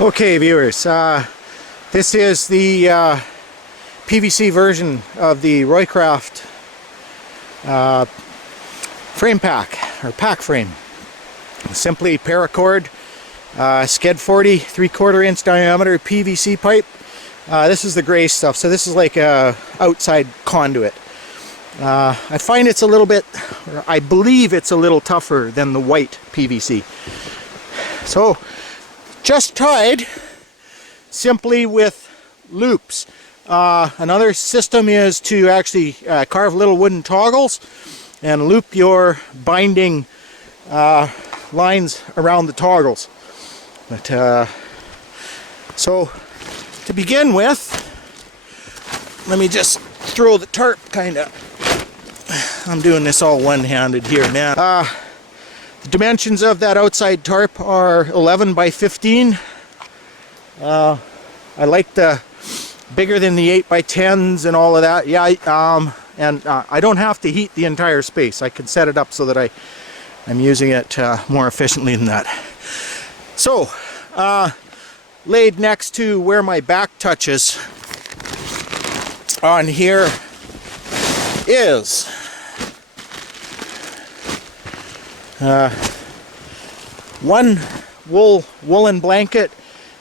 Okay, viewers, this is the PVC version of the Roycroft frame pack, or pack frame. Simply paracord, sked 40, 3/4 inch diameter PVC pipe. This is the gray stuff, so this is like a outside conduit. I find it's a little bit, or I believe it's a little tougher than the white PVC. So, just tied simply with loops. Another system is to actually carve little wooden toggles and loop your binding lines around the toggles. But so to begin with, let me just throw the tarp kind of. I'm doing this all one-handed here, man. The dimensions of that outside tarp are 11 by 15. I like the bigger than the 8 by 10s and all of that. Yeah, I don't have to heat the entire space. I can set it up so that I'm using it more efficiently than that. So, laid next to where my back touches on here is one woolen blanket,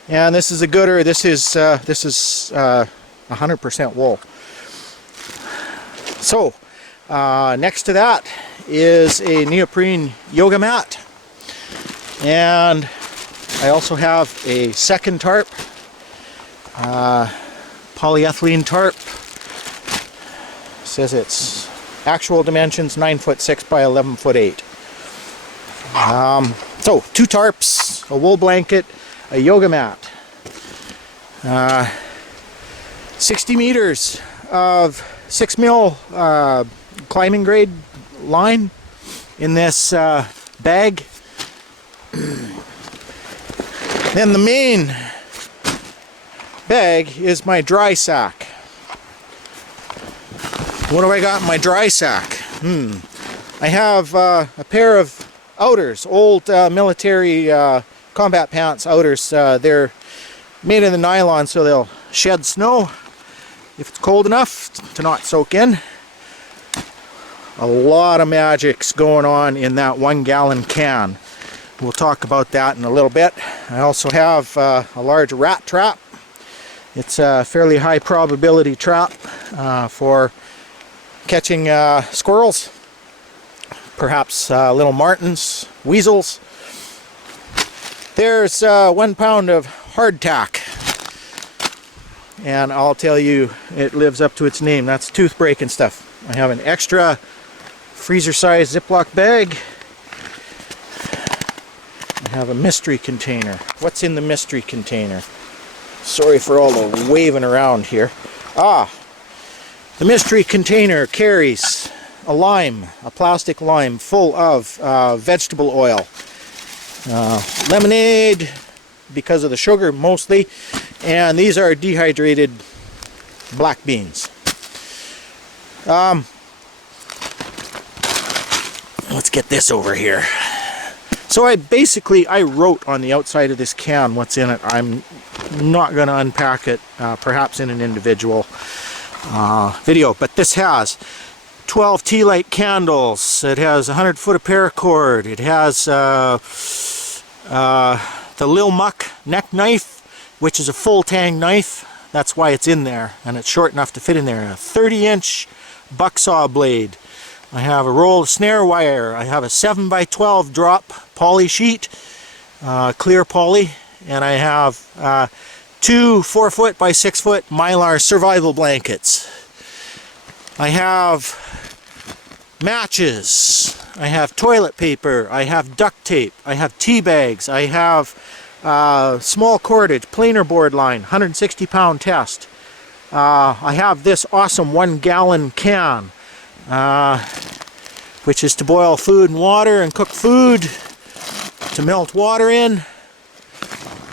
and this is a gooder. This is 100% wool. So next to that is a neoprene yoga mat, and I also have a second tarp, polyethylene tarp. It says it's actual dimensions 9'6" by 11'8". So 2 tarps, a wool blanket, a yoga mat, 60 meters of 6mm climbing grade line in this bag. Then the main bag is my dry sack. What do I got in my dry sack? I have a pair of outers, old military combat pants outers. They're made of the nylon so they'll shed snow if it's cold enough to not soak in. A lot of magic's going on in that 1-gallon can. We'll talk about that in a little bit. I also have a large rat trap. It's a fairly high probability trap for catching squirrels, perhaps little martins, weasels. There's 1 pound of hardtack, and I'll tell you, it lives up to its name. That's tooth breaking stuff. I have an extra freezer-sized Ziploc bag. I have a mystery container. What's in the mystery container? Sorry for all the waving around here. The mystery container carries a lime, a plastic lime full of vegetable oil, lemonade because of the sugar mostly, and these are dehydrated black beans. Let's get this over here. So I wrote on the outside of this can what's in it. I'm not going to unpack it, perhaps in an individual video, but this has 12 tea light candles. It has 100 foot of paracord. It has the Lil Muck neck knife, which is a full tang knife. That's why it's in there, and it's short enough to fit in there. A 30-inch bucksaw blade. I have a roll of snare wire. I have a 7 by 12 drop poly sheet, clear poly, and I have 2 4-foot by 6-foot Mylar survival blankets. I have matches, I have toilet paper, I have duct tape, I have tea bags, I have small cordage, planer board line, 160-pound test. I have this awesome 1-gallon can, which is to boil food and water and cook food, to melt water in.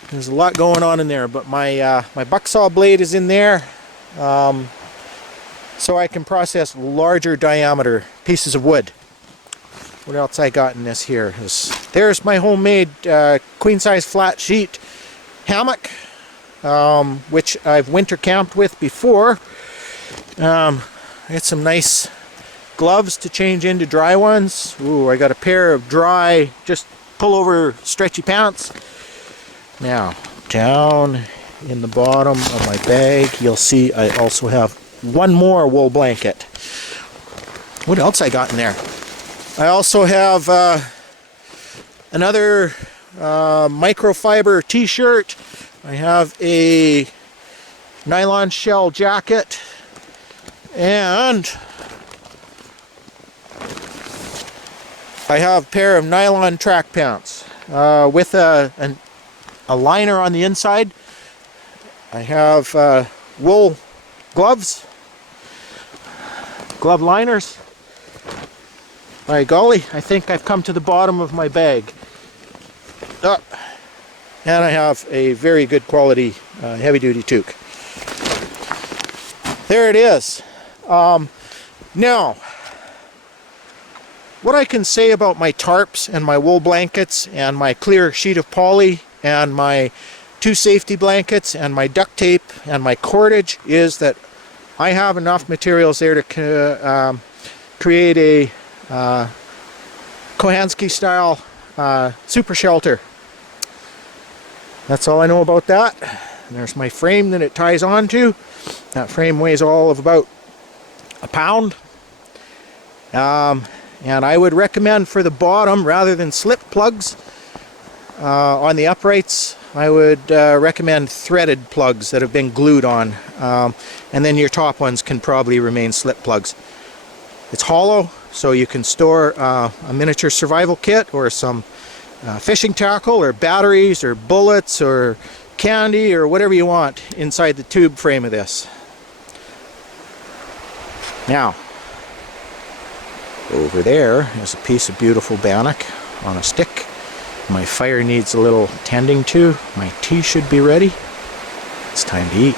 There's a lot going on in there, but my bucksaw blade is in there. So I can process larger diameter pieces of wood. What else I got in this here? There's my homemade queen size flat sheet hammock, which I've winter camped with before. I got some nice gloves to change into dry ones. Ooh, I got a pair of dry, just pull over stretchy pants. Now, down in the bottom of my bag, you'll see I also have one more wool blanket. What else I got in there? I also have another microfiber t-shirt. I have a nylon shell jacket, and I have a pair of nylon track pants with a liner on the inside. I have wool gloves, glove liners. By golly, I think I've come to the bottom of my bag. And I have a very good quality heavy-duty toque. There it is. Now, what I can say about my tarps and my wool blankets and my clear sheet of poly and my 2 safety blankets and my duct tape and my cordage is that I have enough materials there to create a Kohansky style super shelter. That's all I know about that. And there's my frame that it ties onto. That frame weighs all of about a pound. And I would recommend for the bottom, rather than slip plugs on the uprights, I would recommend threaded plugs that have been glued on. And then your top ones can probably remain slip plugs. It's hollow, so you can store a miniature survival kit or some fishing tackle or batteries or bullets or candy or whatever you want inside the tube frame of this. Now, over there is a piece of beautiful bannock on a stick. My fire needs a little tending to. My tea should be ready. It's time to eat.